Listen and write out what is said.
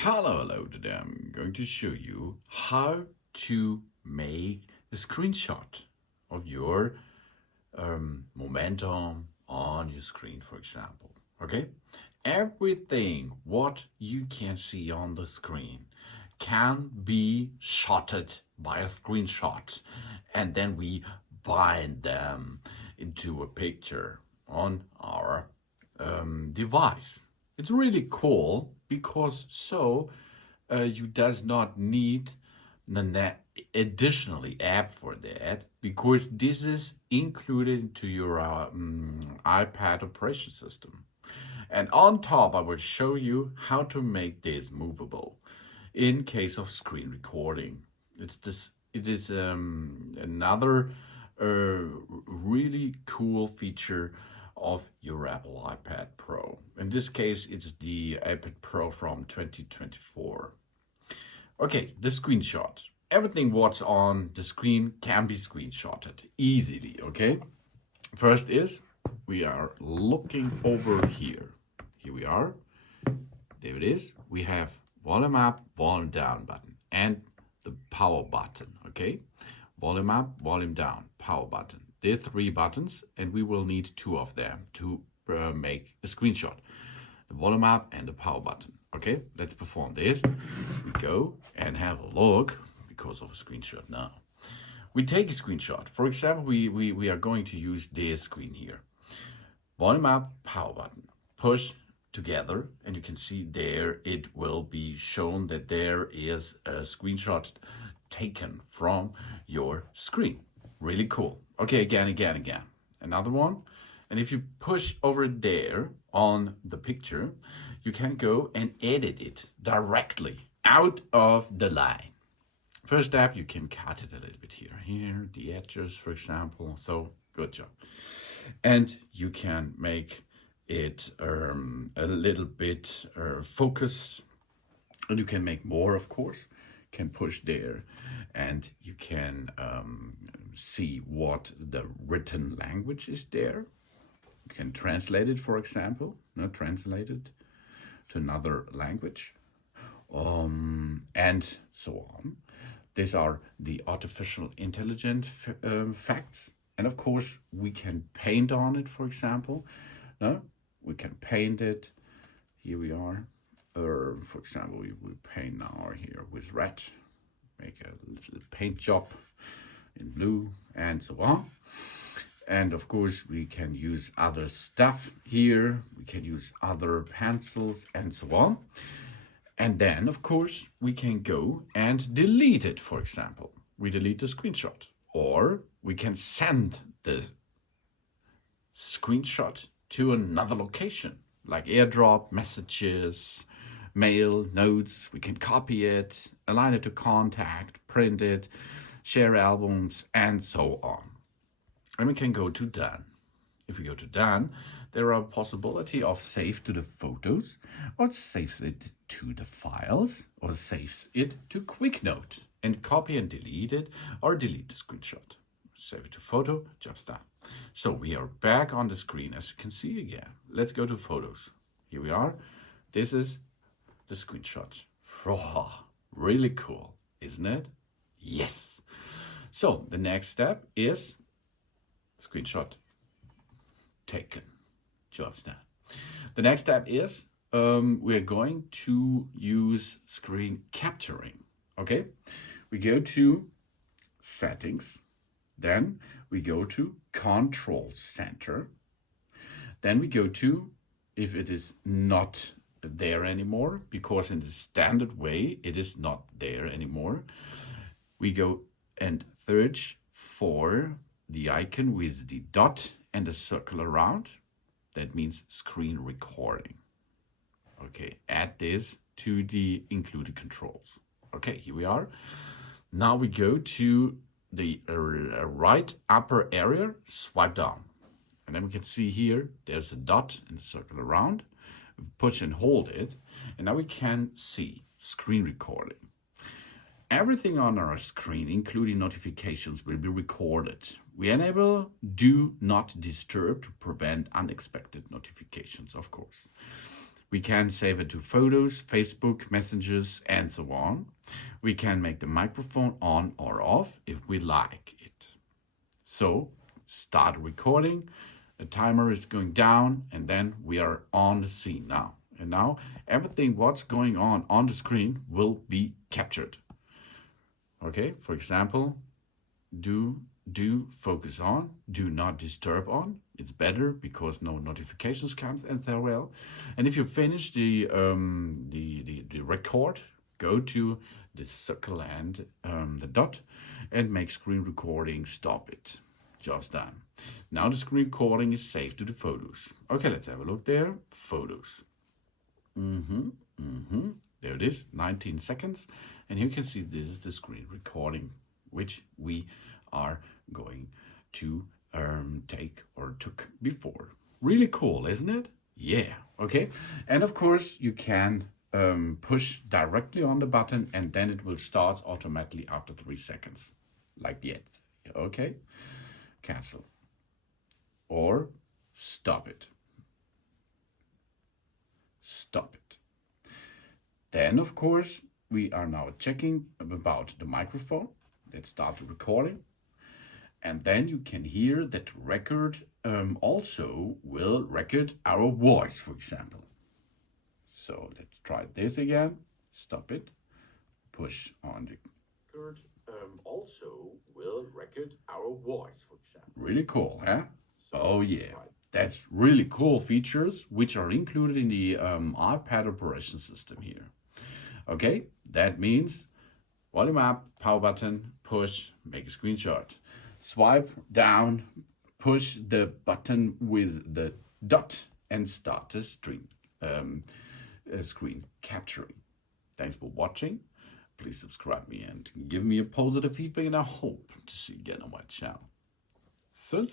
Hello today. I'm going to show you how to make a screenshot of your momentum on your screen, for example. Okay? Everything what you can see on the screen can be shotted by a screenshot, and then we bind them into a picture on our device. It's really cool because you does not need the additionally app for that, because this is included into your iPad operation system. And on top, I will show you how to make this movable in case of screen recording. It is another really cool feature of your Apple iPad Pro. In this case, it's the iPad Pro from 2024. Okay, the screenshot. Everything what's on the screen can be screenshotted easily, okay? First is, we are looking over here. Here we are. There it is. We have volume up, volume down button, and the power button, okay? Volume up, volume down, power button. There are 3 buttons, and we will need 2 of them to make a screenshot. The volume up and the power button. Okay, let's perform this. We go and have a look because of a screenshot now. We take a screenshot. For example, we are going to use this screen here. Volume up, power button. Push together, and you can see there it will be shown that there is a screenshot taken from your screen. Really cool. Okay, again. Another one. And if you push over there on the picture, you can go and edit it directly out of the line. First step, you can cut it a little bit here, the edges, for example. So, good job. And you can make it a little bit focused. And you can make more, of course. Can push there, and you can see what the written language is there. You can translate it, for example, translate it to another language, and so on. These are the artificial intelligence facts, and of course we can paint on it, for example. We can paint it. Here we are. For example, we paint now here with red, make a little paint job in blue, and so on. And of course, we can use other stuff here. We can use other pencils and so on. And then, of course, we can go and delete it, for example. We delete the screenshot, or we can send the screenshot to another location, like AirDrop, messages, mail, notes. We can copy it, align it to contact, print it, share albums, and so on. And we can go to done. If we go to done, there are a possibility of save to the photos, or saves it to the files, or saves it to quick note, and copy and delete it, or delete the screenshot. Save it to photo, job's done. So we are back on the screen, as you can see again. Let's go to photos. Here we are. This is the screenshot. Oh, really cool, isn't it? Yes. So the next step is screenshot taken. Job's done. The next step is we're going to use screen capturing. Okay, we go to settings, then we go to control center, then we go to, if it is not there anymore, because in the standard way it is not there anymore, we go and search for the icon with the dot and a circle around. That means screen recording. Okay, add this to the included controls. Okay, here we are. Now we go to the right upper area, swipe down, and then we can see here there's a dot and a circle around. Push and hold it, and now we can see screen recording. Everything on our screen, including notifications, will be recorded. We enable do not disturb to prevent unexpected notifications, of course. We can save it to photos, Facebook, messages, and so on. We can make the microphone on or off if we like it. So, start recording. The timer is going down, and then we are on the scene now. And now everything what's going on the screen will be captured. Okay, for example, do focus on, do not disturb on. It's better because no notifications comes and so well. And if you finish the record, go to the circle and the dot and make screen recording, stop it. Just done. Now the screen recording is saved to the photos. Okay, let's have a look there. Photos. There it is, 19 seconds. And you can see this is the screen recording, which we are going to take or took before. Really cool, isn't it? Yeah, okay. And of course, you can push directly on the button and then it will start automatically after 3 seconds. Like that, okay? Cancel. Or stop it. Stop it. Then, of course, we are now checking about the microphone. Let's start the recording. And then you can hear that record also will record our voice, for example. So let's try this again. Stop it. Push on the record. Also will record our voice, for example. Really cool, huh? Oh yeah. That's really cool features which are included in the iPad operation system here. Okay, that means volume up, power button, push, make a screenshot. Swipe down, push the button with the dot and start the screen capturing. Thanks for watching. Please subscribe me and give me a positive feedback, and I hope to see you again on my channel. Soon.